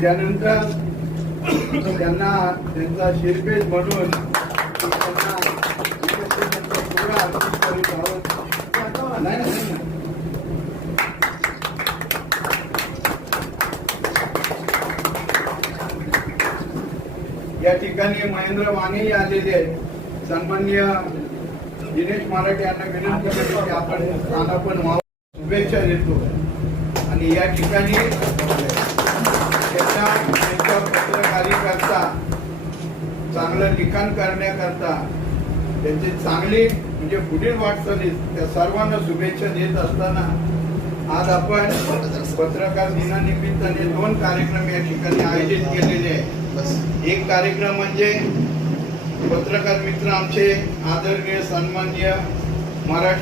त्यानंतर त्यांना त्यांचा शिरपेज म्हणून या ठिकाणी महेंद्र वाणी आलेले आहेत. सन्मान्य दिनेश मराठे यांना विनंती करतो की आपण स्थानापन्न शुभेच्छा देतो. आणि या ठिकाणी त्यांना त्यांच्या पत्रकारिता चांगलं लिखाण करण्याकरता त्यांची चांगली म्हणजे पुढील वाटचालीत त्या सर्वांना शुभेच्छा देत असताना आज आपण पत्रकार दिनानिमित्ताने दोन कार्यक्रम या ठिकाणी आयोजित केलेले आहेत. एक कार्यक्रम म्हणजे पत्रकार मित्र आमचे आदरणीय सन्माननीय मराठी